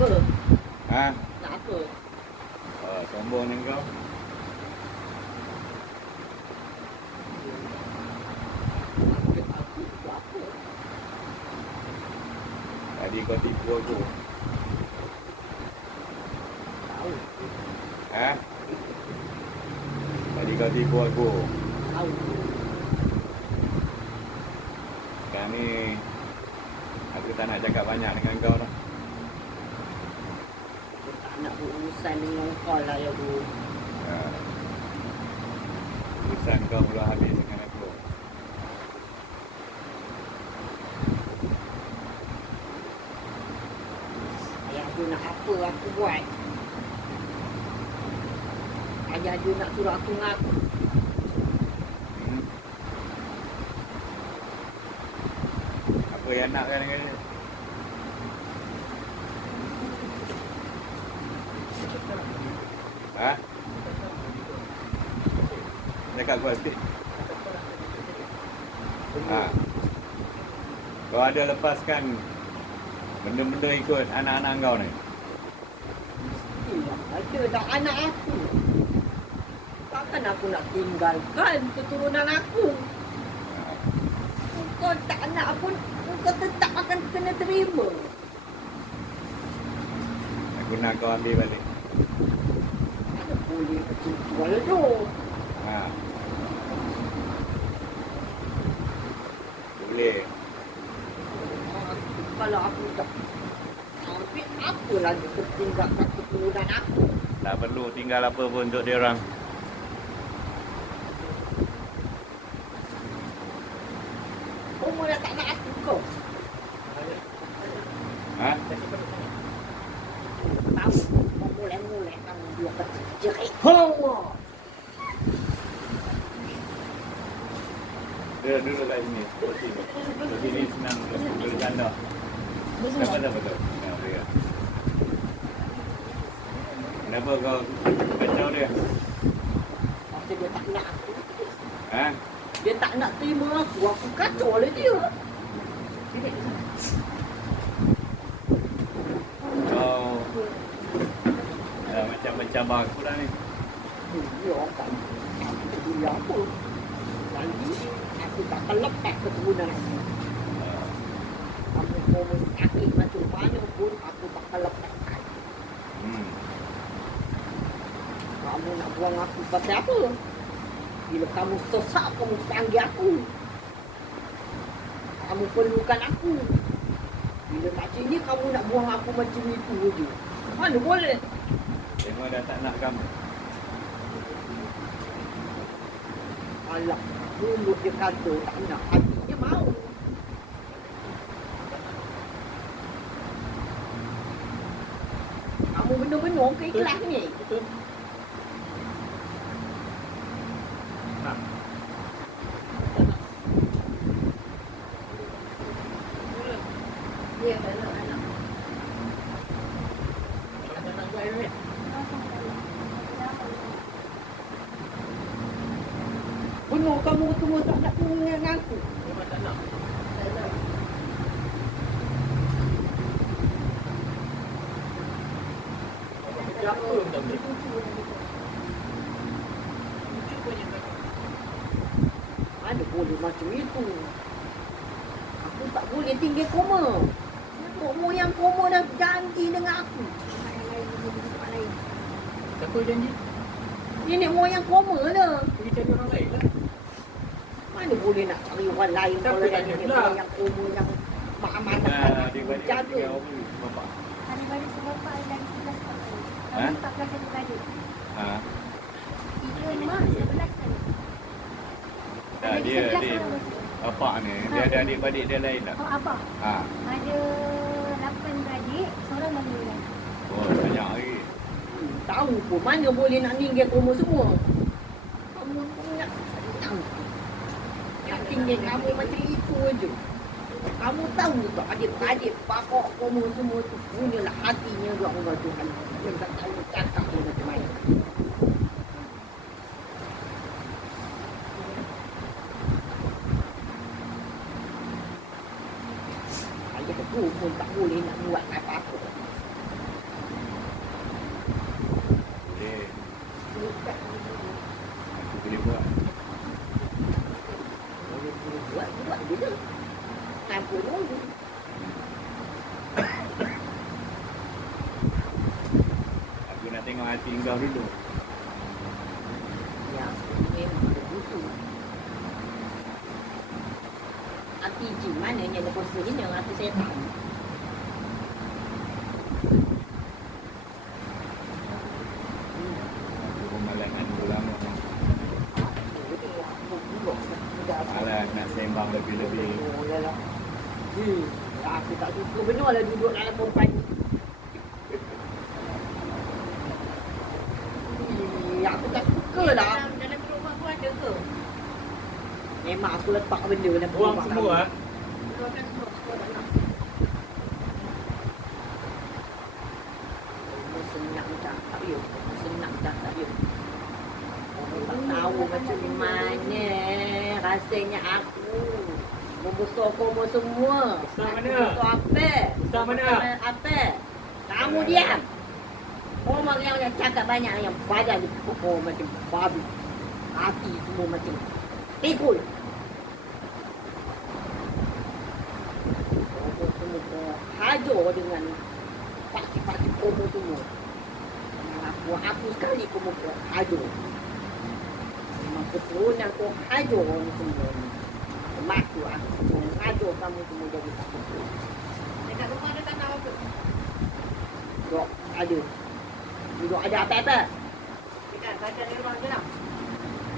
apa? Ha? Nak apa? Sombong ni kau. Aku buat apa? Tadi kau tipu aku. Tahu. Ha? Tadi kau tipu aku. Tahu. Sekarang ni aku tak nak cakap banyak dengan kau dah. Aku tak nak berurusan dengan kau lah ya Bu. Urusan kau belum habis dengan aku. Ayah dia nak apa aku buat. Ayah dia nak suruh aku ngaku. Apa yang nak kan dengan dia? Ha? Cakap kuat sikit. Ha. Kau ada lepaskan benda-benda ikut anak-anak kau ni? Ada dah anak aku. Takkan aku nak tinggalkan keturunan aku. Kau tak nak pun, kau tetap akan kena terima. Aku nak kau ambil balik. Mana boleh jual tu. Ha. Boleh. Kalau aku tak ambil, apa lagi ketinggalkan keturunan aku. Tak perlu tinggal apa pun untuk dia orang. Umur dah tak nak aku kau. Ha? Tahu, mulai-mulai kamu dia jerit. Hongor. Dia duduk kat sini. Duduk sini. Duduk sini senang bercanda. Betul betul. Ya. Kenapa kau kacau dia? Pasal dia tak nak aku. Ha? Dia tak nak terima aku kacau oleh dia. Kau macam-macam aku dah ni. Dia orang dia apa? Lagi aku tak akan lepas keturunan aku. Kamu mau sakit macam mana pun aku tak akan lepaskan. Kamu nak buang aku pasal apa? Bila kamu sesak, kamu panggil aku. Kamu perlukan aku. Bila macam ni, kamu nak buang aku macam itu je. Mana boleh? Tengok dah tak nak kamu. Alah, mulut dia kata tak nak, hatinya mau. Kamu benar-benar keikhlas ni. Betul. Ya, anak-anak. Anak-anak saya. Benar kamu semua tak nak tunggu dengan aku. Memang tak nak. Siapa? Mana boleh macam itu? Aku tak boleh tinggal koma. Tok moyang koma dah janji dengan aku. Siapa janji? Nenek moyang koma dah. Pergi cari orang lain lah. Mana boleh nak cari orang lain Siapa kalau tanya nenek pula? moyang koma yang mak-mak Adik-adik jaga. tinggal apa? Bapak. Adik-adik sebapa ada 11 kakak. Ha? Kami 14 adik-adik. Ha. 3 mak, 11 adik. Tak, dia bapak ni. Dia ada adik-adik dia lain tak? Oh, abang. Ha. Ada 8 beradik, seorang dah meninggal. Oh, banyak lagi. Tahu pun mana boleh nak tinggal koma semua. Kamu punya senang. Nak tinggal kamu macam itu aja. Kamu tahu tak adik-adik bapak koma semua tu punyalah hatinya dua orang Tuhan. Dia tak tahu cakap dia macam mana. Ayah tu pun tak boleh nak buat apa-apa. boleh. Dekat. Aku boleh buat. Boleh buat je dah. Apa nunggu? Aku nak tengok hati kau dulu. Ya, memang begitu. Hati jin mana yang lepas ini yang hati setan. Aku malas nak dulu lama. Malas nak sembang lebih-lebih. Aku tak suka benar lah duduk dalam perempuan. Aku tak suka lah. Dalam rumah tu ada ke? Memang aku letak benda dalam Buang rumah semua ah. Keluarkan semua tak nak. Senang cakap you. Senang cakap you. Orang tak tahu macam mana rasanya aku membesar kamu semua. Besar Aku mana? Besar apa? Besar mana? Apa? Kamu diam. Orang yang cakap banyak yang badan oh, macam babi. Hati semua macam pikul. Kamu semua hajar dengan pakcik-pakcik kamu semua. Aku sekali kamu hajar. Memang keturunan kau hajar orang semua ni. Maksud aku hajar kamu semua jadi tak betul. Dekat rumah ada tanah apa? Dok, ada. Duduk ada apa-apa. Dekat baca di rumah je lah.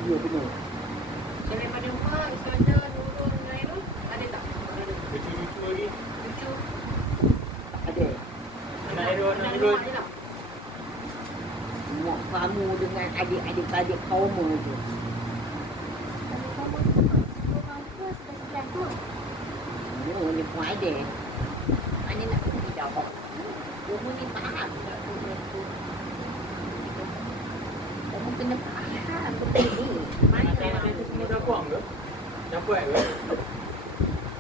Ya benar. Selain pada rumah, Iskandar, Nurul, Nairul, ada tak? Ada. Lucu-lucu lagi. Lucu. Tak ada. Anak Airul, anak Dalam Airul. rumah je lah. Mak kamu dengan adik-adik kamu je. Kalau kamu orang tua sudah sebelah tu. Oh, ni pun ada. Mana nak pergi jawab. Kamu ni faham tak? Kamu kena faham betul ni. Mana Anak saya nak semua dah buang ke? Dapat ke?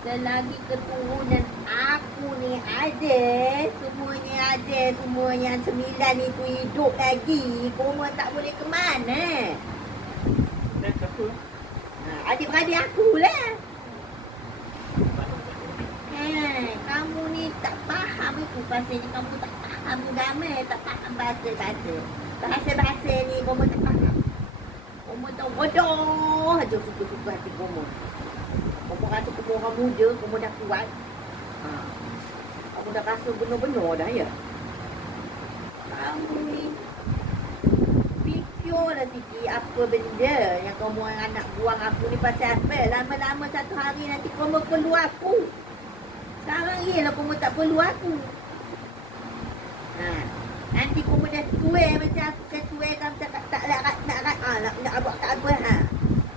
selagi keturunan aku ni ada, semuanya ada, semua yang 9 itu hidup lagi, kamu tak boleh ke mana? Dan siapa? Adik-beradik aku lah. Kamu ni tak faham itu pasalnya kamu tak faham agama, tak faham bahasa-bahasa. Bahasa-bahasa ni kamu tak faham. Kamu tahu bodoh aja suka-suka hati kamu. Kamu rasa kamu orang muda, kamu dah kuat. Kamu dah rasa benar-benar dah ya. Kamu ni fikirlah sikit apa benda yang kamu anak buang aku ni pasal apa. Lama-lama satu hari nanti kamu perlu aku. Sekarang ialah kamu tak perlu aku. Nanti kamu dah tua macam aku kan tua kamu cakap tak nak buat tak apa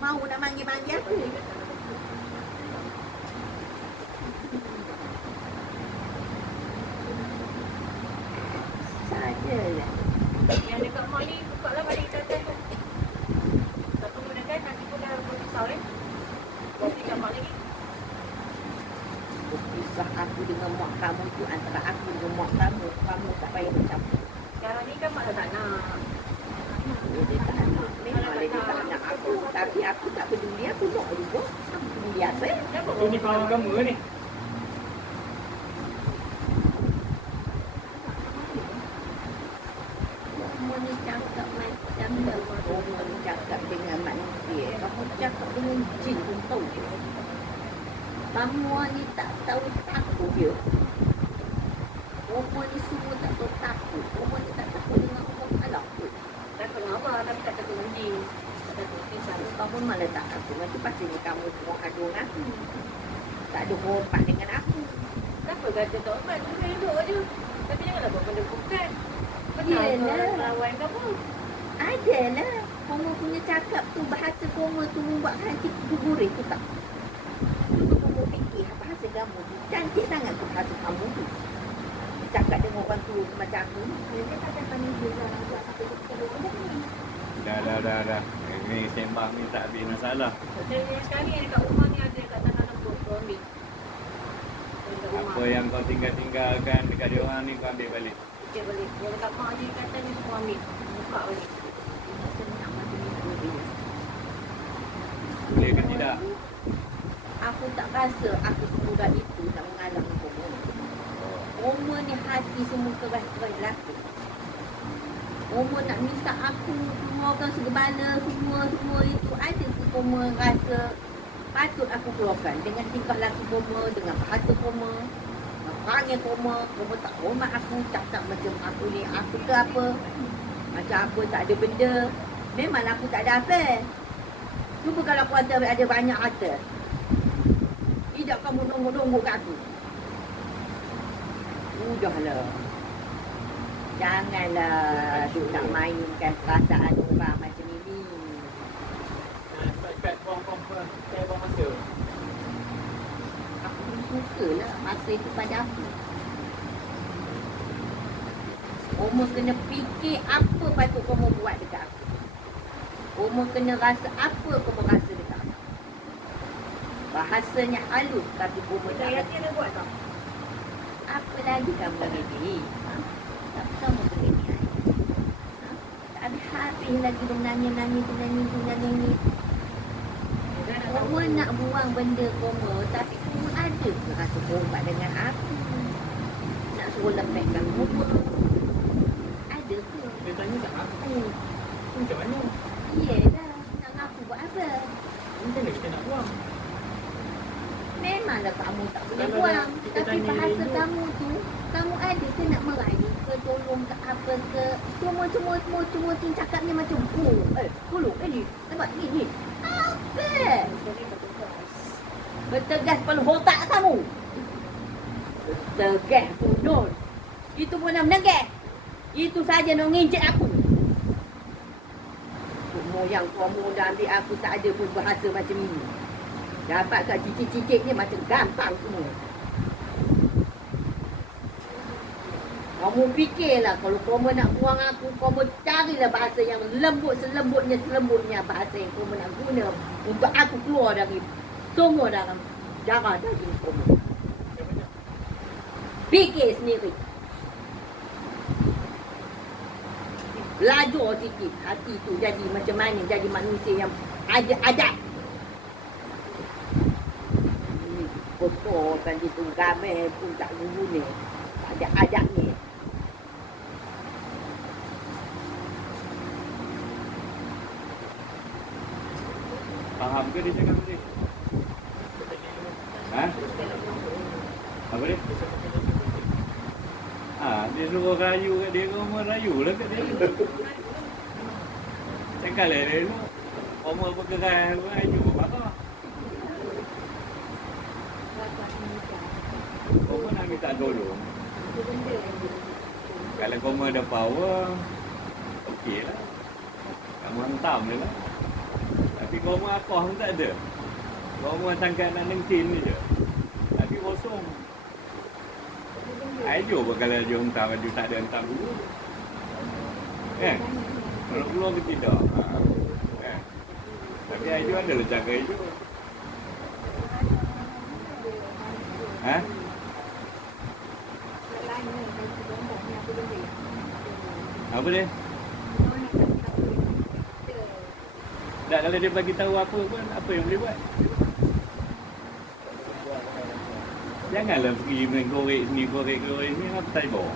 Mau nak manggil-manggil aku. Sajalah. Yang dekat mak ni, buka lah balik kata tu. Satu menggunakan, nanti pun dah berpisah kan? Jadi kat mak lagi. Berpisah aku dengan mak kamu tu antara aku dengan mak kamu. Kamu tak payah bercampur. Sekarang ni kan mak dah tak nak. Dia tak nak. Memang dia tak nak aku. Tapi aku tak peduli. Aku nak juga. Aku peduli apa? Tu ni kawan kamu ke ni? Kamu ni cakap macam kamu ni cakap dengan manusia. Kamu cakap dengan jin pun tahu je. Kamu ni tak tahu takut je. Kamu ni semua tak tahu takut. Kamu ni tak takut dengan orang Allah pun. Takut dengan apa, tapi tak takut dengan jin. Tak takut kisah. Kamu malah tak takut. Macam pastinya kamu semua kandung aku. Tak ada hormat dengan aku. Kenapa kata tak hormat? Kita duduk je. Tapi janganlah buat benda bukan. Yelah. Lawan kamu. Adalah. Kamu punya cakap tu, bahasa kamu tu membuat hati gurih tu tak? Cuba kamu fikir bahasa kamu tu. Cantik sangat tu bahasa kamu tu. Cakap dengan orang tu macam aku. Dia tak ada pandang dia lah. Buat apa kita duduk ni. Dah. Ini sembang ni tak habis masalah. Hotel yang sekarang ni dekat rumah ni ada kat tanah lembut. Kau ambil. Dekat rumah. Apa yang kau tinggalkan dekat dia orang ni kau ambil balik. Kita balik. Yang dekat mak dia kata ni semua ambil. nampak balik. Senang macam itu dia. Boleh ke tidak? Aku tak rasa aku semudah itu nak mengalang koma. Koma ni hati semua keras-keras lelaki. Koma nak minta aku keluarkan segala semua itu ada ke koma rasa patut aku keluarkan dengan tingkah laku koma, dengan bahasa koma, perangai koma. Koma tak hormat aku, cakap macam aku ni apa ke apa, macam apa tak ada benda. Memanglah aku tak ada apa. Cuba kalau aku ada banyak harta, tidak kamu nongok-nongok kat aku. Udahlah. Janganlah duk nak mainkan perasaan orang macam ini. Kat buang-buang saya buang masa. Aku suka lah masa itu pada aku. Kamu kena fikir apa patut kamu buat dekat aku. Kamu kena rasa apa kamu rasa dekat aku. Bahasanya halus tapi kamu tak Saya rasa. ada buat tak? Apa lagi kamu nak ready? Tak kamu begini. Tak habis-habis lagi dong nanya-nanya tu nanya ni. Kamu nak buang benda kamu tapi kamu ada ke rasa hormat dengan aku? Nak suruh lepaskan kamu? Ada ke? Dia tanya tak aku. Macam mana? Yelah, nak ngaku buat apa? Macam mana kita nak buang? Memanglah kamu tak boleh Kalau buang. kita Tapi tanya bahasa dia, kamu tu, kamu ada ke nak merayu ke, tolong ke apa ke? Cuma cakapnya macam tolong, ni, nampak ni. Apa? Bertegas kepala otak kamu. Bertegas pun. Itu pun nak menengah. Itu saja nak ngincit aku. Moyang kamu dah ambil aku tak ada pun bahasa macam ini. Dapat kat cicit-cicit ni macam gampang semua. Kamu fikirlah kalau kamu nak buang aku, kamu carilah bahasa yang lembut selembutnya bahasa yang kamu nak guna untuk aku keluar dari semua dalam darah daging kamu. Fikir sendiri. Belajar sikit hati tu jadi macam mana, jadi manusia yang ada. Kotor kan itu ramai pun tak guna. Tak ada adabnya. Faham ke dia cakap tadi? Ha? Apa dia? Dia suruh rayu kat dia, Roma rayu lah kat dia. Cakap lah dia tu. Roma bergerak, rayu apa? Roma nak minta tolong. Kalau Roma ada power, okey lah. Kamu hantam dia lah. Tapi Roma apa pun tak ada. Roma tangkap nak nengkin je. Tapi kosong. Ayo kalau dia hentam, dia tak ada hentam dulu. Kan? Kalau keluar ke tidak? Kan? Tapi Ayu ada lah jaga Ayu. Ha? Apa dia? Tak, kalau dia bagi tahu apa pun, apa yang boleh buat? Janganlah pergi main korek sini, korek sini, apa tak bawa.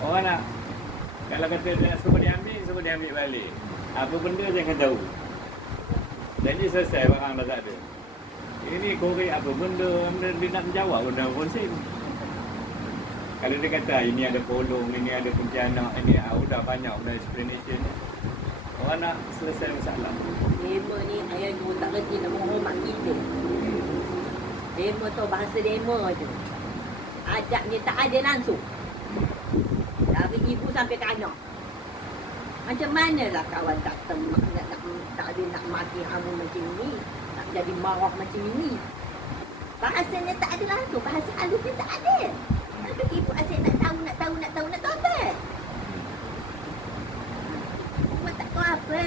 Orang nak, kalau kata dia semua dia ambil balik. Apa benda jangan tahu. Jadi selesai barang dah tak ada. Ini korek apa benda dia nak menjawab benda konsen. Kalau dia kata ini ada kolong, ini ada pontianak, ini dah banyak benda explanation. Orang nak selesai masalah. Demo ni ayah ibu tak kerti nak menghormat kita. Demo tu bahasa demo je. Adabnya tak ada langsung. Dari ibu sampai ke anak. Macam manalah kawan tak temak, tak ada nak maki kamu macam ni. Tak jadi marah macam ini. Bahasanya tak ada langsung. Bahasa halusnya tak ada. Tapi ibu asyik nak tahu apa? Kamu tak tahu apa.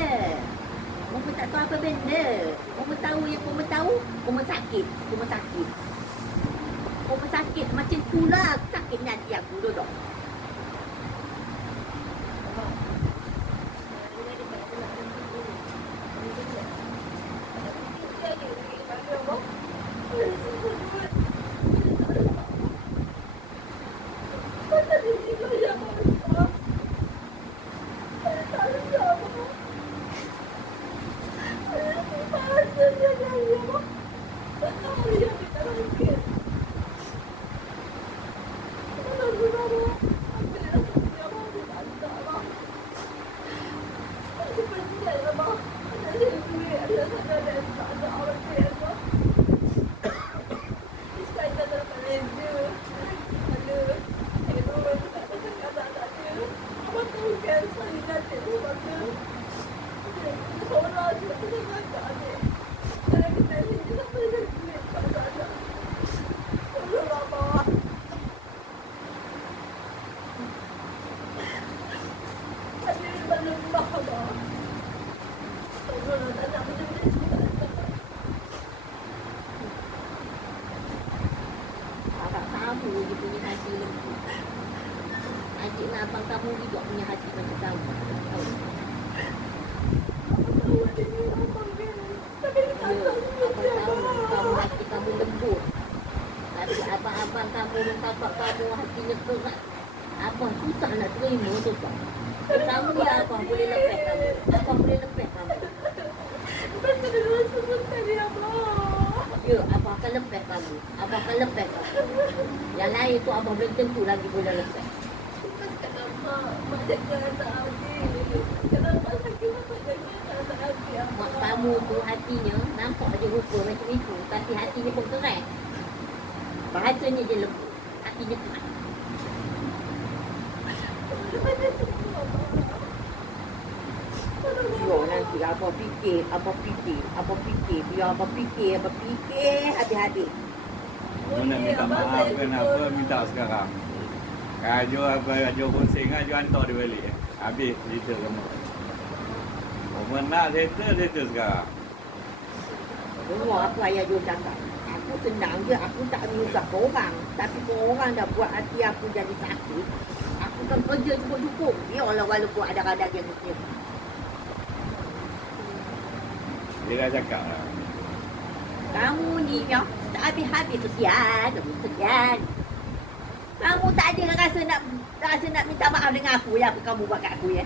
Kamu tak tahu apa benda. Kamu tahu yang kamu tahu, kamu sakit. Kamu sakit macam tu lah. Sakit nanti aku duduk. Itu dia punya hati lembut. Adik dan abang kamu juga punya hati macam kamu. Tahu? Ya, abang tahu kamu hati kamu lembut. Tapi abang-abang kamu dan kakak kamu hatinya keras. Abang susah nak terima tu tak? Kamu ya abang boleh lepeh kamu. Abang boleh lepeh kamu. Ya, abang akan lepeh kamu. Abang akan lepeh kamu. Yang lain tu abang belum tentu lagi boleh lepeh. Mak kamu tu hatinya nampak je rupa macam itu. Tapi hatinya pun keras. Bahasanya je lembut. Hatinya keras. Yo, nanti abang fikir. Biar abang fikir habis-habis. Kamu nak minta maaf kenapa minta sekarang? Ajo konsing, ajo hantar dia balik. Habis cerita kamu. Kamu nak settle sekarang. Semua apa ayah Jom cakap. Aku senang je, aku tak menyusah korang. Tapi korang dah buat hati aku jadi sakit. Aku kan kerja cukup-cukup. Biarlah walaupun ada kadang yang kecil. Dia dah cakap lah. Kamu ni ya, tak habis-habis kesian. Kamu tak ada rasa nak minta maaf dengan aku ya, apa kamu buat kat aku ya.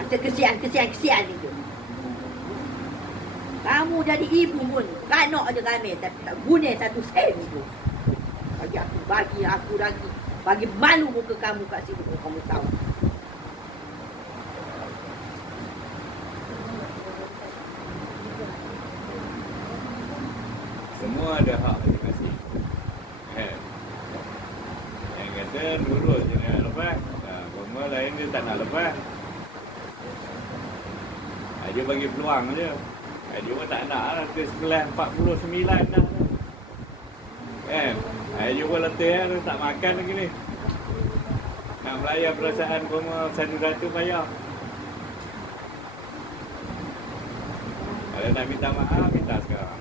Rasa kesian itu. Kamu jadi ibu pun beranak je ramai tapi tak guna satu sen tu. Bagi aku lagi. Bagi malu muka kamu kat sini kamu tahu. Semua ada hak dia kasih. Yang kata nurut je nak lepas. Semua lain dia tak nak lepas. Dia bagi peluang je. Dia pun tak nak lah. Ke 9:49 dah. Kan? Dia pun letih lah. Tak makan lagi ni. Nak melayar perasaan semua satu-satu payah. Kalau nak minta maaf, minta sekarang.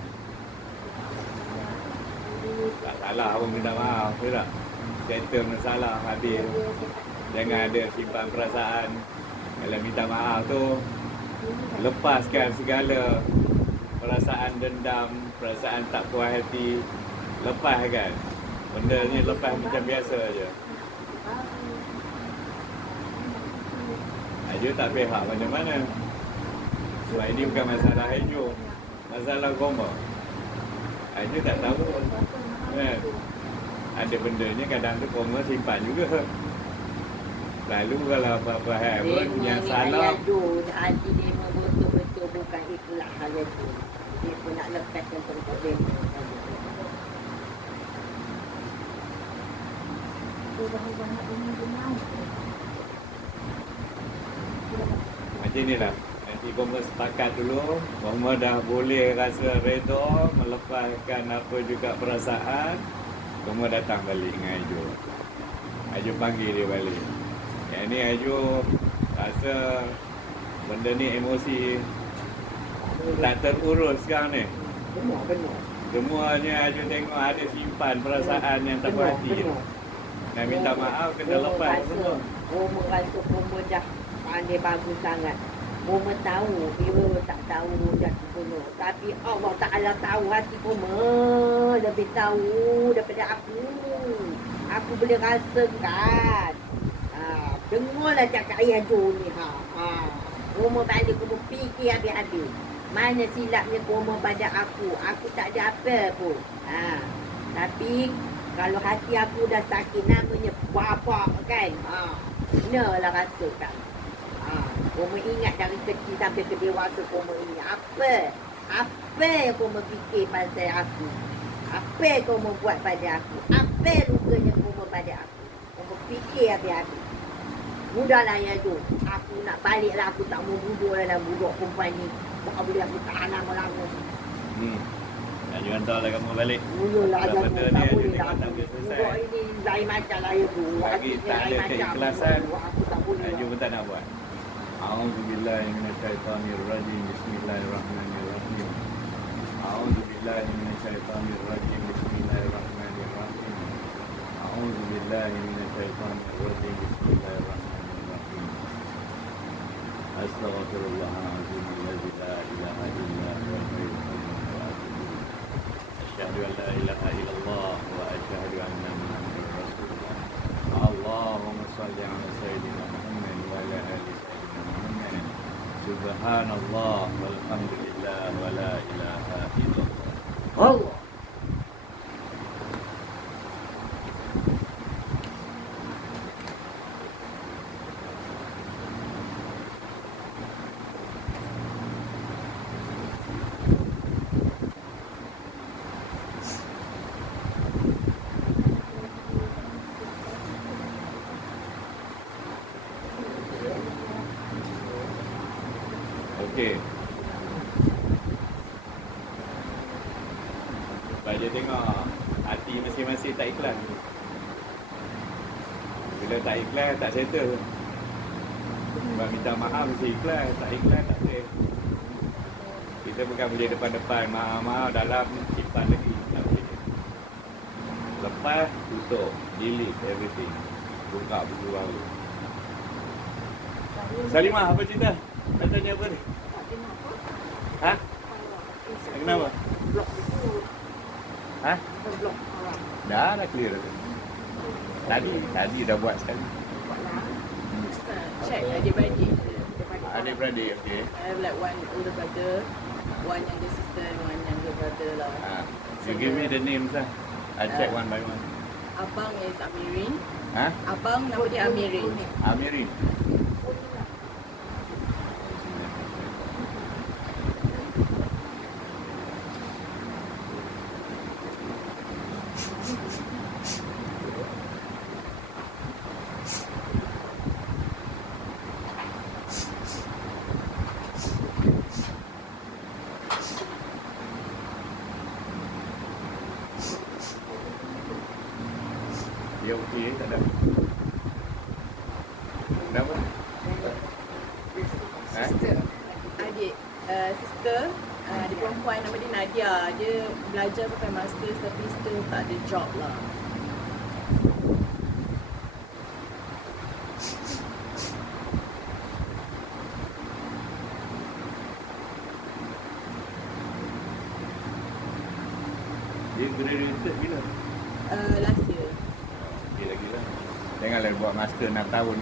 Tak salah pun minta maaf, betul tak? Settle masalah, habis. Jangan ada simpan perasaan. Kalau minta maaf tu, lepaskan segala perasaan dendam, perasaan tak puas hati. Lepaskan. Benda ni lepas macam biasa je. Ajo tak pihak macam mana. Sebab ini bukan masalah Ajo. Masalah Goma. Ajo tak tahu. Kan? Ada bendanya kadang tu Goma simpan juga. Lalu kalau apa-apa hal pun yang salah. Hati dia betul-betul bukan ikhlas saja tu. Dia pun nak lepaskan untuk dia. Macam ni lah. Nanti Goma sepakat dulu. Goma dah boleh rasa redha, melepaskan apa juga perasaan. Goma datang balik dengan Ajo. Ajo panggil dia balik. Yang ni Ajo rasa benda ni emosi tak terurus sekarang ni. Benar. Semuanya Ajo tengok ada simpan perasaan yang tak puas hati. Nak minta maaf kena lepas semua. Goma rasa Goma dah pandai bagus sangat. Goma tahu, dia tak tahu jatuh penuh. Tapi Allah Ta'ala tahu hati Goma. Lebih tahu daripada aku. Aku boleh rasakan. Dengarlah cakap ayah Jo ni. Goma balik Goma fikir habis-habis. Mana silapnya Goma pada aku. Aku tak ada apa pun. Tapi kalau hati aku dah sakit namanya bapak kan. Kenalah rasakan. Goma ingat dari kecil sampai ke dewasa Goma ini. Apa yang Goma fikir pasal aku? Apa yang Goma buat pada aku? Apa lukanya Goma pada aku? Goma fikir habis-habis. Mudahlah ya tu. Aku nak balik lah. Aku tak mau duduk dalam budak perempuan ni. Tak boleh aku tahan lama-lama. Ajo hantar lah kamu balik. Mulalah ajar Benda tu ni tak Ajo boleh tengok lah. tak boleh selesai. Budak ini lain macam lah ya tu. Bagi tak ada keikhlasan, Aku tak boleh Ajo lah. pun tak nak buat. A'udzubillahi minasyaitanirrajim. Bismillahirrahmanirrahim. A'udzubillahi minasyaitanirrajim. Bismillahirrahmanirrahim. بالله من الشيطان الرجيم بسم الله الرحمن الرحيم أستغفر الله العظيم الذي لا إله إلا هو الحي القيوم وأتوب إليه أشهد أن لا إله إلا الله وأشهد أن محمدا رسول الله اللهم صل على سيدنا محمد وعلى آل سيدنا محمد سبحان الله والحمد لله ولا إله إلا الله Allah. Okey. Sebab dia tengok hati masing-masing tak ikhlas. Bila tak ikhlas, tak settle. Sebab minta maaf mesti ikhlas, tak ikhlas tak boleh. Kita bukan boleh depan-depan maaf-maaf dalam simpan lagi. Tak boleh. Lepas, tutup, delete everything. Buka buku baru. Salimah, apa cerita? Nak tanya apa ni? Tak kena apa. Ha? Kalau Kenapa? blok itu, Ha? blok orang. Dah clear dah. Tadi dah buat sekali. Buatlah. Check adik-beradik. Adik-beradik, okey. I have like one older brother, one younger sister, and one younger brother lah. You give me the names lah. I check one by one. Abang is Amirin. Ha? Abang nama dia Amirin. Amirin. Dia okey, tak ada. Kenapa? Sister. Adik. Sister. Dia perempuan nama dia Nadia. Dia belajar sampai masters tapi still tak ada job lah. Dia graduated bila? Last year. Okey lagi lah. Janganlah buat master 6 tahun.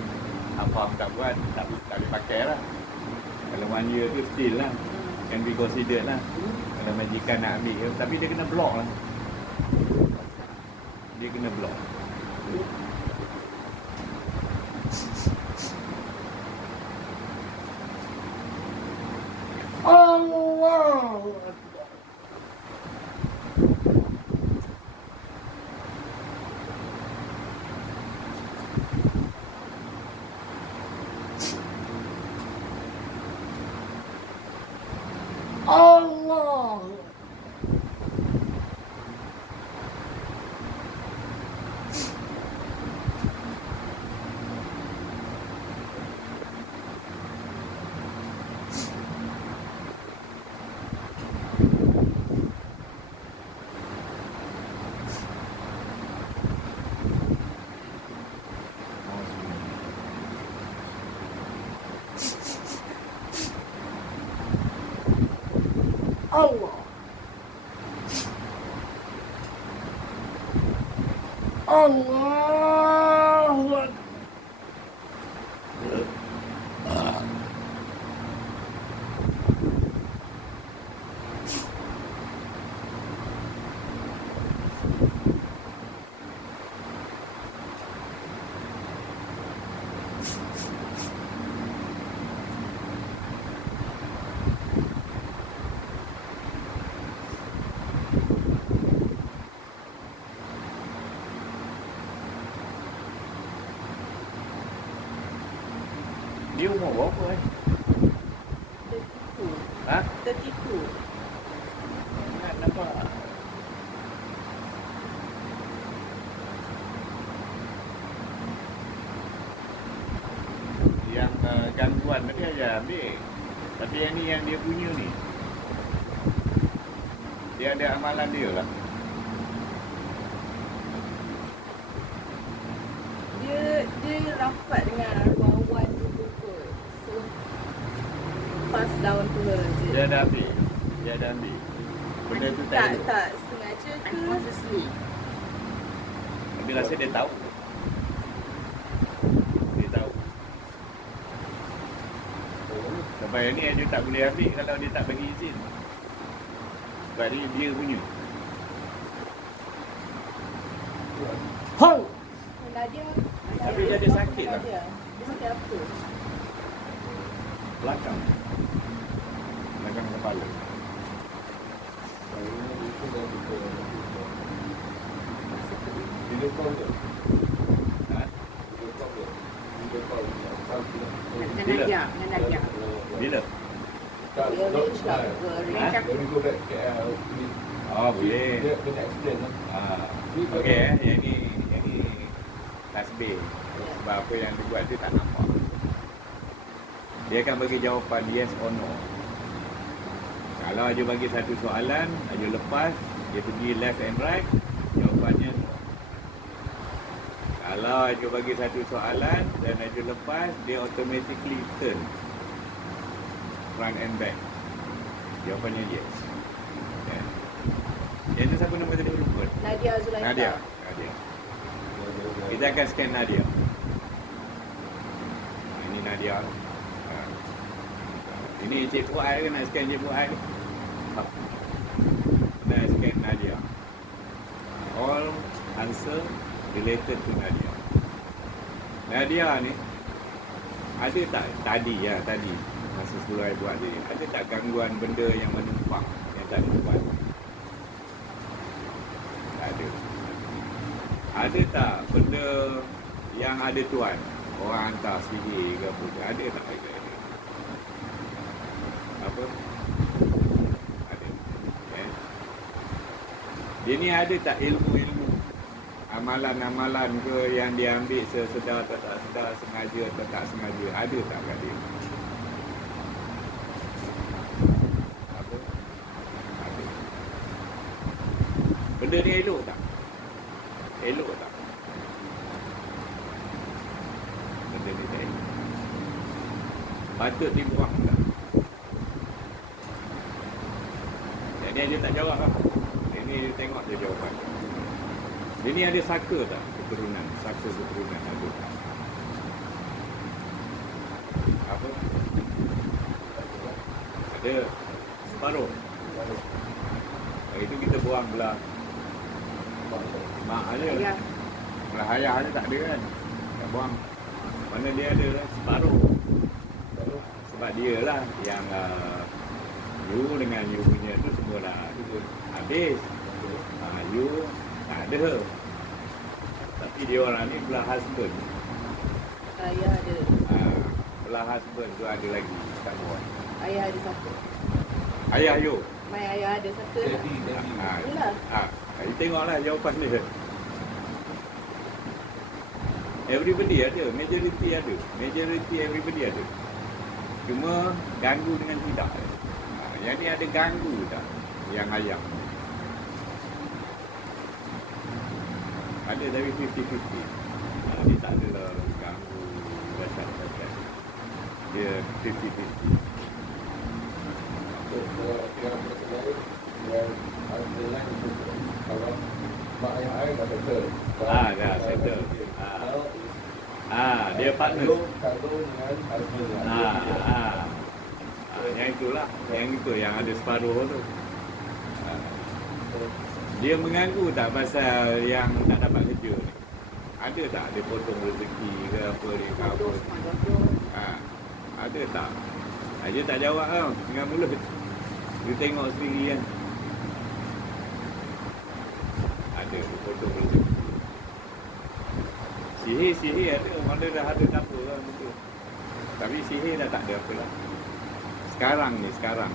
Apa tak buat, tak boleh pakai lah. Kalau 1 year tu still lah. Can be considered lah. Kalau majikan nak ambil. Tapi dia kena block lah. Dia kena block. Allah. Allah. Allah. Allah. Dia umur berapa eh? 32. Ha? 32. Nak nampak? Yang gangguan tadi aja ambil. Tapi yang ni yang dia punya ni. Dia ada amalan dia lah. rapat dengan arwah Wan dulu kot. So pass down to her je. Dia dah ambil. Benda tu tak. Tak sengaja ke? Unconsciously. Tapi rasa dia tahu. Dia tahu. Sampai ni dia tak boleh ambil kalau dia tak bagi izin. Sebab dia punya. Hau! Nadia. Tapi dia ada sakit lah. Dia sakit apa? Belakang kepala. Video call je. Ha? Video call je. Video call je. Dengan Nadia. Bila? Tak, Dia dok- arrange lah. ah, Arrange Ha? aku. When we go back KL, Oh, boleh. dia kena explain lah. Okey yang ni tasbih. Sebab apa yang dia buat dia tak nampak. Dia akan bagi jawapan yes or no. Kalau Aju bagi satu soalan, Aju lepas, dia pergi left and right, jawapannya no. Kalau Aju bagi satu soalan dan Aju lepas, dia automatically turn front and back. Jawapannya yes. Okay. Yang tu siapa nama tadi lupa? Nadia Zulaikha. Nadia. Kita akan scan Nadia. Ini Nadia. Ha. Ini Cik Fuad ke nak scan Cik Fuad? Nak scan Nadia. All answer related to Nadia. Nadia ni ada tak tadi masa Surah buat ni, ada tak gangguan benda yang menumpang yang tak buat? Tak ada. Ada tak benda yang ada tuan? Orang hantar sihir ke apa? Ada tak? Apa? Ada. Okay. Dia ni ada tak ilmu-ilmu? Amalan-amalan ke yang dia ambil sesedar atau tak sedar, sengaja atau tak sengaja? Ada tak kat dia? Apa? Ada. Benda ni elok tak? Elok tak? Benda ni tak elok. Patut dibuang tak? Jadi dia tak jawab lah. Ini dia tengok dia jawapan. Dia ni ada saka tak? Keturunan. Saka keturunan ada tak? Apa? Ada separuh. Itu kita buang belah mak ada. Ayah. Belah ayah ada tak ada kan? Tak buang. Mana dia ada separuh. Sebab dia lah yang you dengan you punya tu semua dah habis. You tak ada. Tapi dia orang ni belah husband. Ayah ada. Belah husband tu ada lagi kat bawah. Ayah ada satu. Ayah you. My ayah ada satu. Daddy. Itulah. You tengoklah jawapan dia. Everybody ada, majority ada. Majority everybody ada. Cuma ganggu dengan tidak. Yang ni ada ganggu tak? Yang ayam. Ada tapi 50-50. Dia tak adalah ganggu dasar-dasar. Dia 50-50. Kalau mak ayah saya dah settle. Dah settle. Dia partner. Kalau dengan husband. Yang itulah. Yang itu yang ada separuh tu. Dia mengganggu tak pasal yang tak dapat kerja ni? Ada tak dia potong rezeki ke apa ni ke apa? Ada tak? Dia tak jawab tau dengan mulut. Dia tengok sendiri kan. Ada dia potong rezeki. Sihir ada. Mana dah ada tak apa lah betul. Tapi sihir dah tak ada apa lah. Sekarang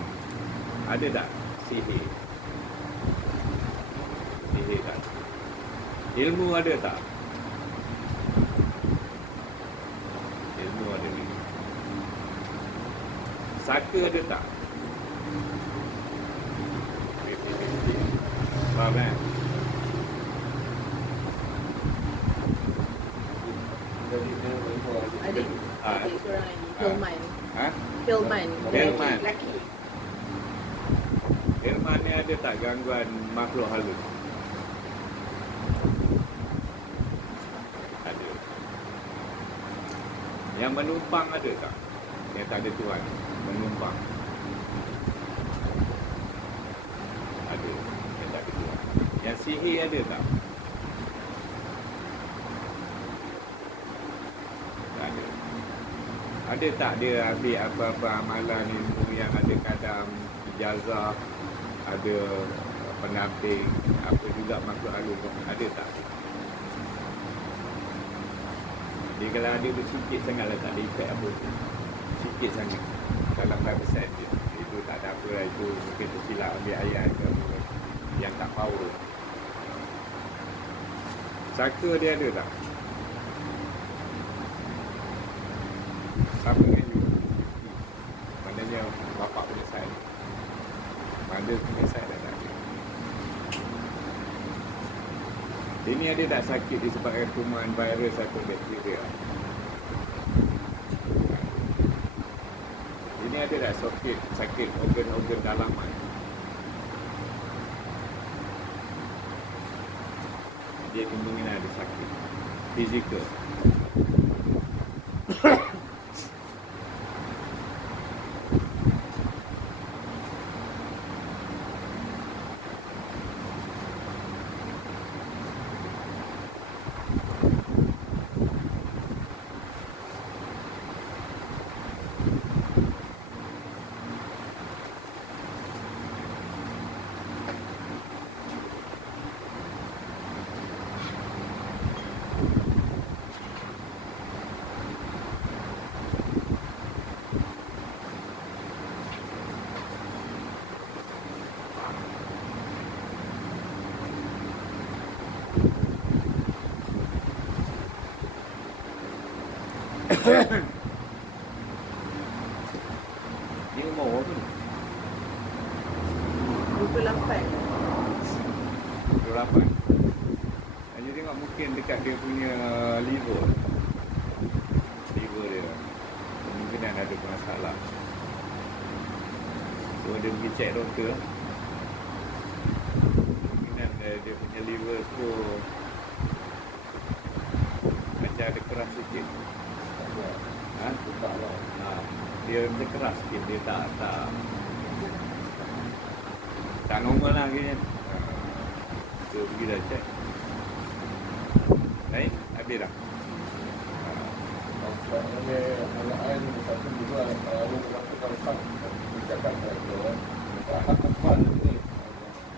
ada tak sihir? Sihir tak? Ilmu ada tak? Ilmu ada ni. Saka ada tak? Faham kan? adiknya perempuan. Adik Ah. adik seorang lagi. Ah. Hilman. Ha? Hilman. Hilman. Lelaki. Irman ni ada tak gangguan makhluk halus? Ada. Yang menumpang ada tak? Yang tak ada tuan. Menumpang. Ada. Yang tak ada tuan. Yang sihir ada tak? Tak ada. Ada tak dia ambil apa-apa amalan ilmu yang ada kadang ijazah, ada pendamping, apa juga makhluk halus, ada tak? Dia kalau ada tu sikit sangatlah, tak ada efek apa tu. Sikit sangat. Dalam 5% je. Itu tak ada apa lah, itu mungkin tersilap ambil ayat ke apa yang tak power. Saka dia ada tak? Sama dengan you. Maknanya bapak punya side. Mother punya side dah tak ada. Ini ada tak sakit disebabkan kuman virus atau bakteria? Ini ada tak sakit organ-organ dalaman? Dia kemungkinan ada sakit fizikal. Ni umur tu 28. 28. Hanya tengok mungkin dekat dia punya liver dia kemungkinan ada masalah. So dia pergi check doktor. Kemungkinan dia punya liver tu macam ada keras sikit. Ha? Taklah. Ha. Dia macam keras sikit, dia tak normal lah akhirnya. So pergi dah check. Baik, habis dah. Sebenarnya anak-anak satu juga orang berapa tahun bercakap dengan apa ni?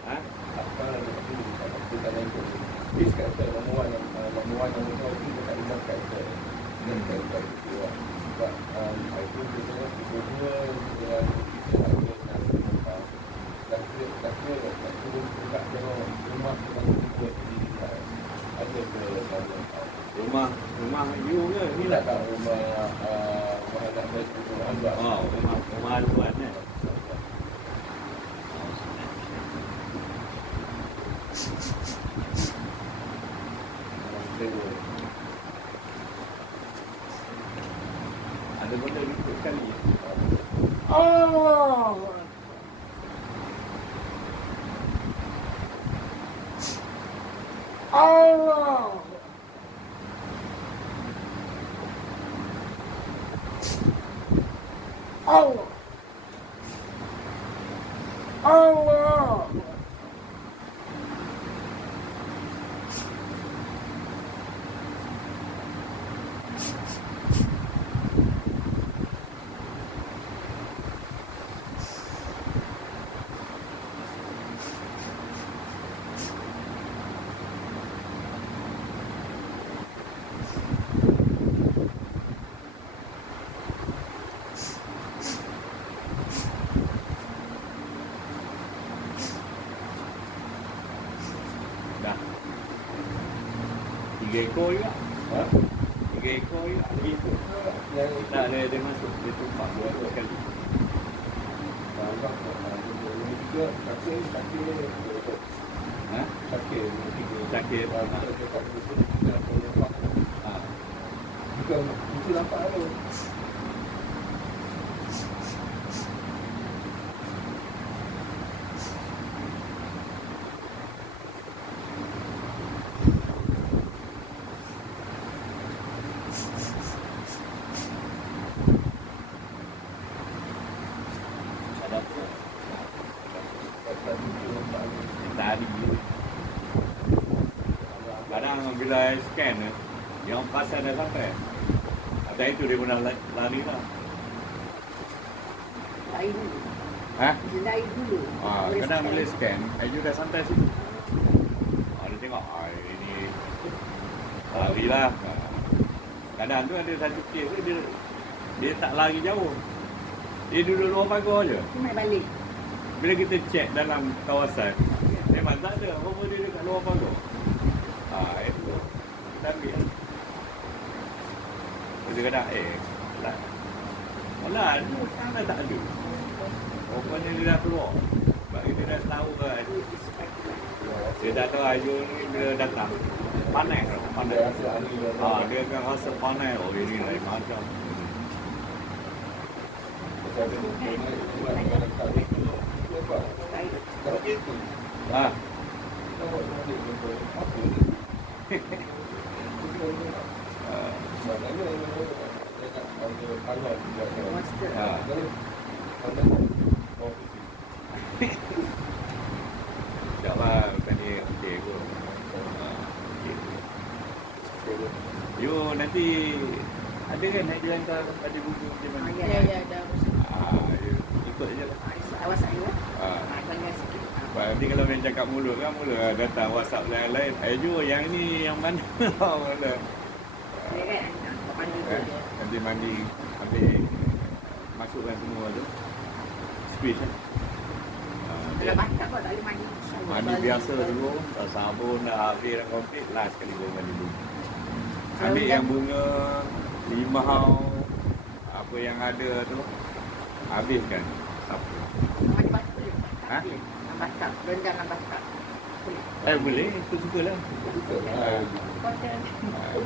Ha? Apa ni? Kita tak ikut. This character nombor one yang tahu ni dekat lima character. Dan character itu. But I think kita dua dengan kita ada nak dan kita dekat tengok rumah dengan kita di ada Rumah you ke? Ni lah. tak rumah anak rumah anak. Oh, rumah luar kan. Ada benda ikut sekali. Oh. Allah. Allah. Allah. Dah. 3 ekor juga. Ha? 3 ekor juga. Begitu. Yang Tak ada dia masuk. Dia tumpak 2 kali. juga sakit Ha? sakit Sakit. kita cakap betul kita boleh faham Ha. Itu nampak tu. Ada apa? Tadi. Kadang bila scan yang pasal dah sampai. Ada itu dia pun dah lari lah. Lain dulu. Ha? Lain dulu. Kadang bila scan, Ayu dah sampai situ. Dia tengok, ini lari lah. Kadang tu ada satu kes tu, dia tak lari jauh. Dia duduk luar pagar je. Mai balik. Bila kita cek dalam kawasan, memang tak ada. Apa dia dekat luar pagar. Itu. Kita ambil lah. Dia kata, lah. Alah, ni sana tak ada. Rupanya dia dah keluar. Sebab kita dah tahu kan. Dia dah tahu Ayu ni bila datang. Panas tau. Panas. Dia rasa angin dah. Dia akan rasa panas. Oh, ini lain macam. Macam ada nak kat itu. Apa? Kalau itu. Ha. Kita buat balik apa ni? Maknanya dia nak ada panjang juga kan. Master. Kalau panjang Sekejap lah. Bukan ni. Okey kot. You nanti ada kan nak jalan ke pada buku macam mana? Ya, dah. You ikut je lah. Awas saya. Ah. Tanya sikit. Sebab nanti kalau main cakap mulut kan mula datang WhatsApp lain-lain. Ayu yang ni yang mana? Mana? Ya kan? Mandi tu. Nanti mandi ambil masukkan semua tu. Squeeze kan. Kalau batak kau tak boleh mandi. Mandi biasa dulu, sabun dah habis dah komplit, last sekali baru mandi dulu. Ambil yang bunga, limau, apa yang ada tu, habiskan. Sapu. Mandi batak boleh. Ha? Batak, rendang dengan batak. Boleh, itu sukalah. Kotor.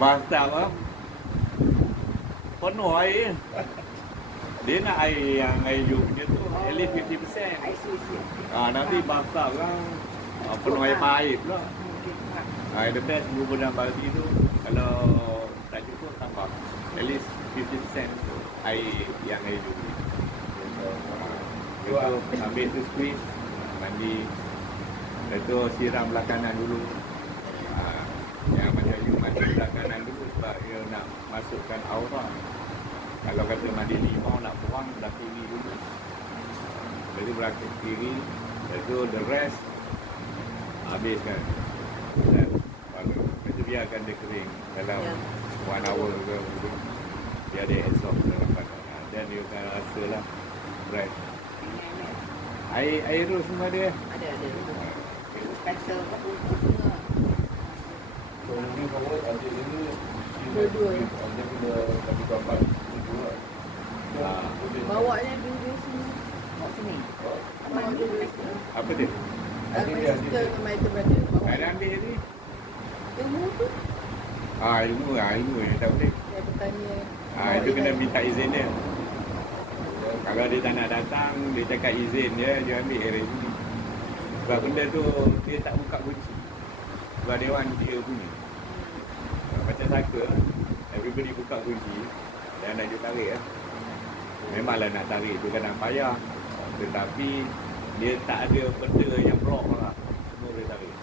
Bathtub lah. Penuh air. Dia nak air yang air you punya tu, at least 50%. ICC. Nanti bathtub kan, penuh air paip pula. The best guna bagi tu, kalau tak cukup tambah. At least 50% air yang air you. Itu ambil tu squeeze, mandi. Lepas tu siram belah kanan dulu. Yang macam you mandi belah kanan dulu sebab you nak masukkan aura. Kalau kata mandi limau nak buang belah kiri dulu. Lepas tu belah kiri. Lepas tu the rest habiskan. Dan baru kita biarkan dia kering dalam 1 hour ke begitu. Dia ada absorb dalam badan. Dan you akan rasa lah fresh. Air tu semua dia. Ada. Special kat bunga. So ini kalau ada ini Dua-dua. Dia kena bagi gambar itu lah. Bawa je dulu sini. Kat sini. Bawa dulu. Apa dia? My sister dengan my elder brother. Ada ambil ni. Ilmu tu. Ilmu tak boleh. Saya bertanya. Itu kena minta izin dia. Kalau dia tak nak datang, dia cakap izin dia ambil area sini. Sebab benda tu dia tak buka kunci. Sebab dewan dia punya. Macam saka, everybody buka kunci dan nak dia tarik lah. Memanglah nak tarik tu kadang payah. Tetapi dia tak ada benda yang block lah. Semua boleh tarik.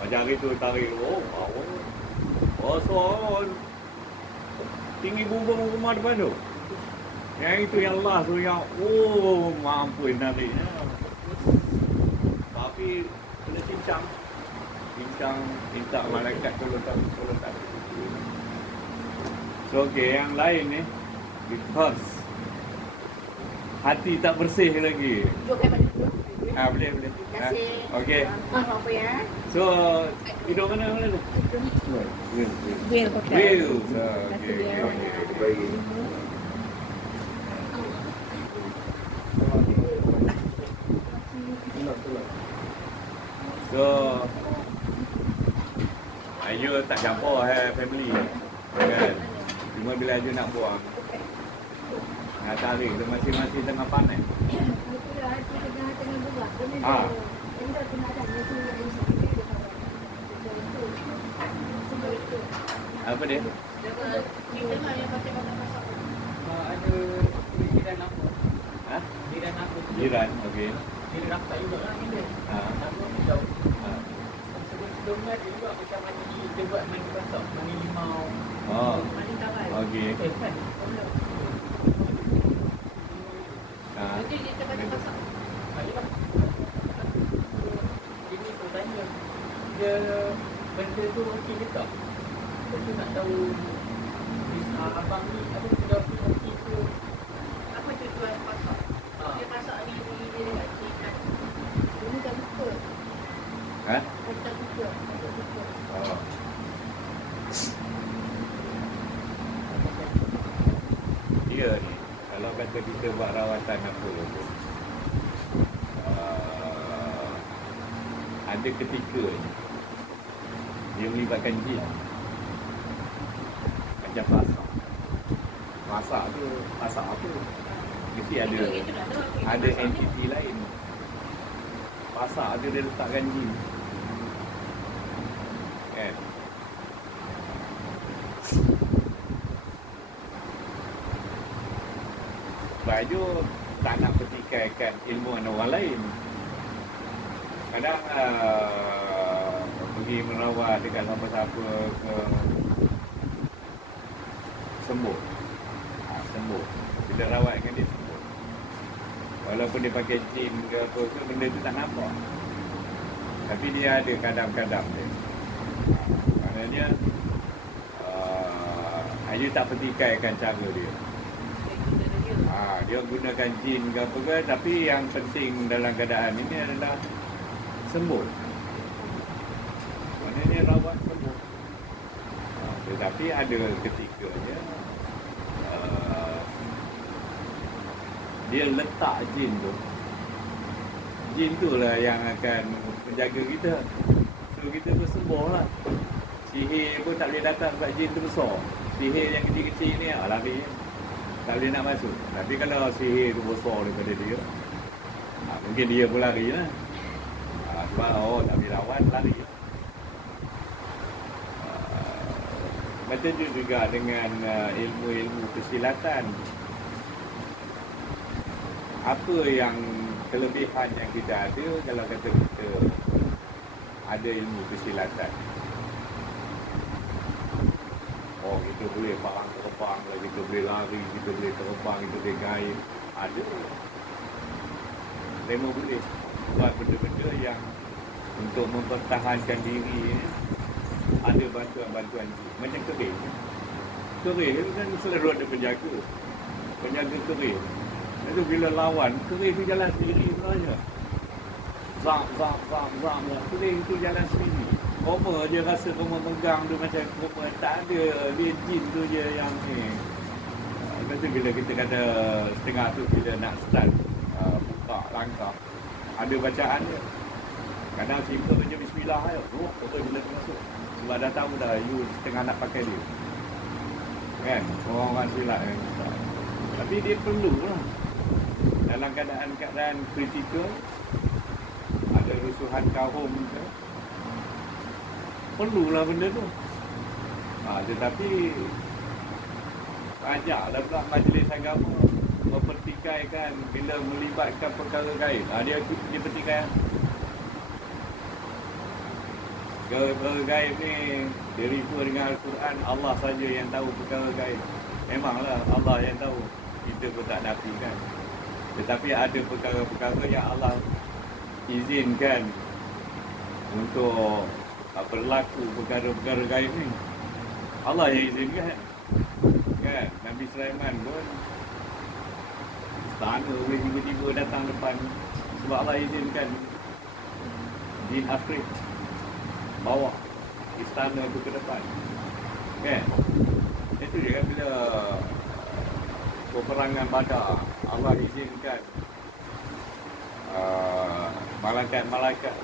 Macam hari tu tarik, so tinggi bubung rumah depan tu. Yang itu yang Allah tu yang mampu nariknya. Tapi kena cincang, minta malaikat tolong tak. So yang lain ni because hati tak bersih lagi. Duduk kat mana? Boleh. Terima kasih. Okey. Maaf apa ya? So hidup mana tu? Will hotel. Will. Okey. So Ayu tak campur family kan. Cuma bila Aju nak buang, nak tarik tu masing-masing tengah panen. Ah. Apa dia? Kita lah yang pakai kotak masak. Ada jiran apa? Ha? Jiran apa tu? Jiran, okey. Jiran rapat juga lah kita. Ha. Nama ni jauh. Ha. Sebelum-sebelumnya dia juga macam mandi, dia buat mandi basah, mandi limau. Oh, Mandi tawar. okey. Kan? Ha. Nanti kita pakai masak. Ada lah. Ini tu tanya. Dia benda tu okey ke tak? Saya tu nak tahu abang ni apa sudah okey ke? Apa tujuan masak? Ah. Dia masak ni dia dekat ikan. Ini dah buka. Ha? Dah buka. Dah buka. Oh. Dia ni, kalau kata kita buat rawatan apa tu, ada ketika dia melibatkan jin. Macam masak tu, masak apa? Mesti ada entiti lain. Masak tu dia letakkan jin. Kan? Baju tak nak pertikaikan ilmuwan orang lain. Kadang pergi merawat dekat siapa-siapa ke sembuh. Sembuh. Bila rawat dengan dia sembuh. Walaupun dia pakai jin ke apa ke, benda tu tak nampak. Tapi dia ada kadam-kadam dia. Maknanya Aju tak pertikaikan cara dia. Dia gunakan jin ke apa ke, tapi yang penting dalam keadaan ini adalah sembuh. Maknanya rawat sembuh. Tetapi ada ketikanya dia letak jin tu. Jin tu lah yang akan menjaga kita. So kita bersembuh lah. Sihir pun tak boleh datang kat jin tu besar. Sihir yang kecil-kecil ni lari. Tak boleh nak masuk. Tapi kalau sihir tu besar daripada dia, mungkin dia pun lari lah. Sebab tak boleh lawan, lari. Macam tu juga dengan ilmu-ilmu kesilatan. Apa yang kelebihan yang kita ada kalau kata kita ada ilmu kesilatan? Kita boleh parang terbang lah, kita boleh lari, kita boleh terbang, kita boleh gaib. Ada. Memang boleh buat benda-benda yang untuk mempertahankan diri ada bantuan-bantuan. Macam keris. Keris kan selalu ada penjaga. Penjaga keris. Itu bila lawan, keris tu jalan sendiri sebenarnya. Zam. Keris tu jalan sendiri. Koma je rasa koma pegang tu macam koma. Tak ada, dia jin tu je yang ni. Lepas tu bila kita kata setengah tu kita nak start buka langkah, ada bacaan dia. Kadang simple je bismillah je. Betul bila masuk. Sebab dah tahu dah you tengah nak pakai dia. Kan? Orang-orang silat kan. Tapi dia perlu lah. Dalam keadaan kritikal, ada rusuhan kaum ke, perlulah benda tu. Tetapi ajaklah pula majlis agama mempertikaikan bila melibatkan perkara gaib. Dia pertikaian. Perkara gaib ni dia refer dengan Al-Quran. Allah saja yang tahu perkara gaib. Memanglah Allah yang tahu. Kita pun tak nafikan. Tetapi ada perkara-perkara yang Allah izinkan untuk berlaku perkara-perkara gaib ni. Allah yang izinkan. Kan? Nabi Sulaiman pun istana boleh tiba-tiba datang depan sebab Allah izinkan jin Afrik bawa istana tu ke depan. Kan? Itu dia kan bila peperangan Badar, Allah izinkan malaikat-malaikat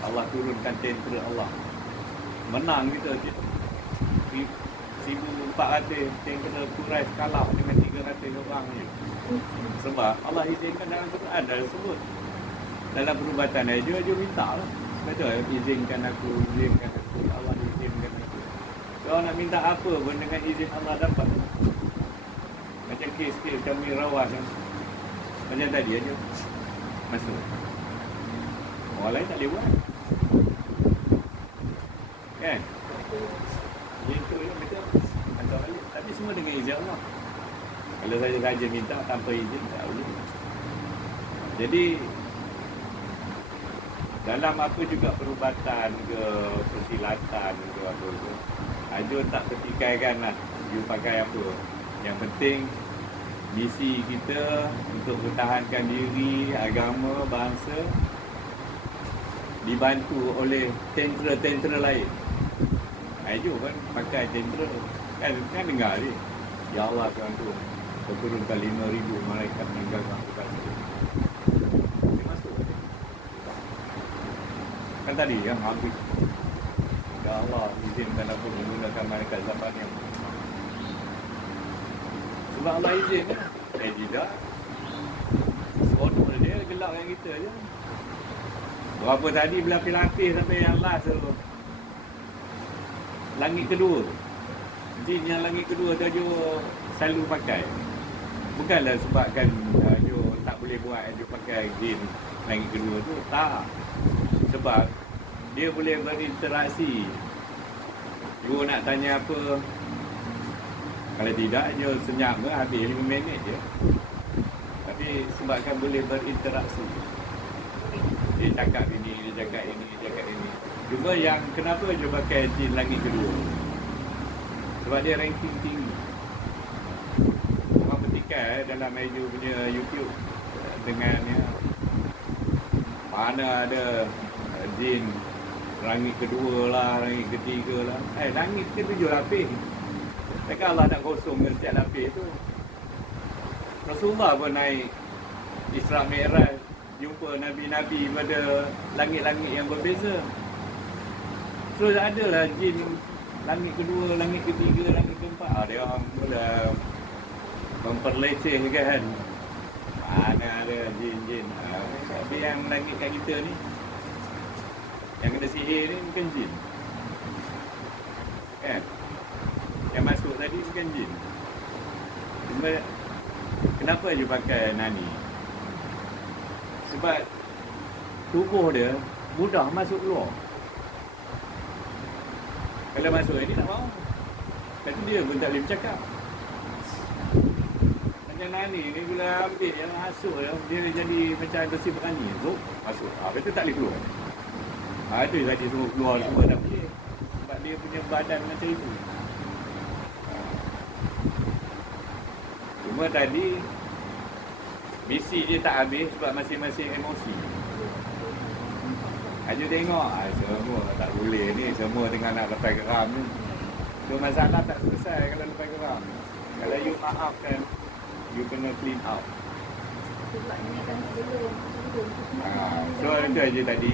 Allah turunkan tentera Allah. Menang kita. 1,400 yang kena kurai kalah dengan 300 orang ni. Sebab Allah izinkan dalam Quran dah sebut. Dalam perubatan dia minta lah. Betul, izinkan aku. Allah izinkan aku. Kalau nak minta apa pun dengan izin Allah dapat. Macam kes-kes kami rawat kan. Macam tadi aja masuk. Orang lain tak boleh buat. Kan? Itu yang betul. Hantar balik. Tapi semua dengan izin Allah. Kalau saja minta tanpa izin tak boleh. Jadi dalam apa juga perubatan ke persilatan ke apa ke, Ajun tak pertikaikan lah you pakai apa. Yang penting misi kita untuk pertahankan diri, agama, bangsa dibantu oleh tentera-tentera lain. Ajun kan pakai tentera. Kan dengar ni. Ya Allah Tuhan tu berturunkan 5,000 malaikat meninggalkan tugas dia. Dia masuk. Kan tadi yang habis. Ya Allah izinkan aku menggunakan malaikat zaman yang sebab Allah izin kan? Tidak. Seronok dia gelak dengan kita je. Berapa tadi berlapis-lapis sampai yang last tu. Langit kedua. Jin yang langit kedua tu Ajo selalu pakai. Bukanlah sebabkan Ajo tak boleh buat Ajo pakai jin langit kedua tu. Tak. Sebab dia boleh berinteraksi. You nak tanya apa? Kalau tidak, dia senyap ke habis 5 minit je. Tapi sebabkan boleh berinteraksi. Dia cakap ini, dia cakap ini, dia cakap ini. Cuma yang kenapa dia pakai jin langit kedua? Sebab dia ranking tinggi. Orang petikai dalam Aiju punya YouTube dengan ya, mana ada jin langit kedua lah, langit ketiga lah. Langit ke 7 lapis. Takkan Allah nak kosongkan setiap lapis tu. Rasulullah pun naik Isra Mi'raj, jumpa Nabi-Nabi pada langit-langit yang berbeza. Terus adalah jin langit kedua, langit ketiga, langit keempat. Dia orang mula memperlecehkan. Mana ada jin-jin. Tapi yang langit kat kita ni, yang kena sihir ni bukan jin. Kan? Yang masuk tadi bukan jin. Cuma kenapa dia pakai nani? Sebab tubuh dia mudah masuk keluar. Kalau masuk ini tak mau. Tapi dia pun tak boleh bercakap. Macam nani ni bila ambil yang masuk dia jadi macam besi berani. Masuk. Betul tak boleh keluar. Itu tadi suruh keluar semua tak boleh. Sebab dia punya badan macam itu. Cuma tadi misi dia tak habis sebab masing-masing emosi. Aja tengok, semua tak boleh ni, semua dengan nak lepas geram ni. So masalah tak selesai kalau lepas geram. Kalau you maafkan, you kena clean out. So itu aja tadi.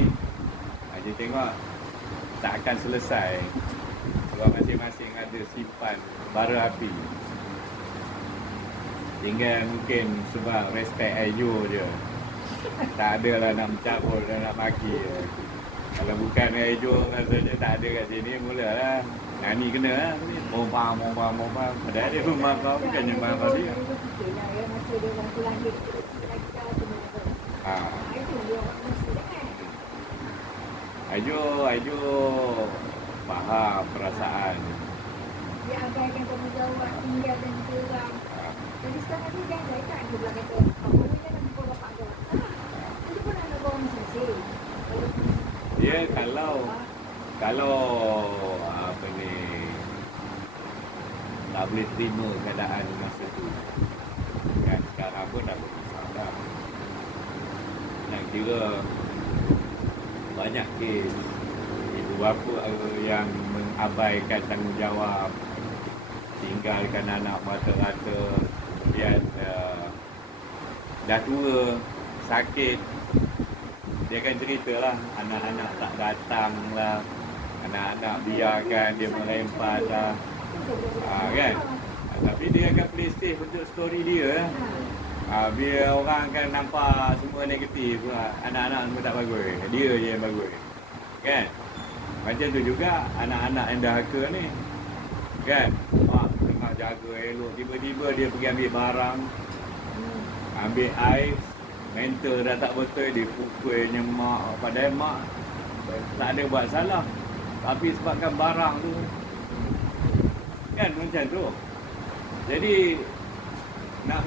Aja tengok tak akan selesai sebab masing-masing ada simpan bara api. Tinggal mungkin sebab respect Ayu je. Tak ada lah nak mencabut dan nak maki je. Kalau bukan Ayu rasanya tak ada kat sini, mulalah Nani kena lah. Mompang. Padahal dia pun maaf bukannya maaf dia. Ayu faham perasaan. Dia abaikan tanggungjawab tinggal dan kurang. Jadi sekarang ni dia abaikan dia pula kata, apa ni kan nak pukul bapak dia. Itu pun nak bawa masing-masing. Dia kalau apa ni tak boleh terima keadaan masa tu. Kan sekarang pun dah bersabar. Nak kira banyak kes ibu bapa yang mengabaikan tanggungjawab, tinggalkan anak mata-mata, kemudian dah tua, sakit. Dia akan ceritalah, anak-anak tak datang lah, anak-anak biarkan dia melempar lah. Kan? Tapi dia akan play safe untuk story dia. Biar orang akan nampak semua negatif pula. Anak-anak semua tak bagus. Dia je yang bagus. Kan? Macam tu juga anak-anak yang dahaka ni. Kan? Mak tengah jaga elok, tiba-tiba dia pergi ambil barang, ambil ais, mental dah tak betul, dia pukulnya mak. Padahal mak tak ada buat salah, tapi sebabkan barang tu. Kan macam tu. Jadi nak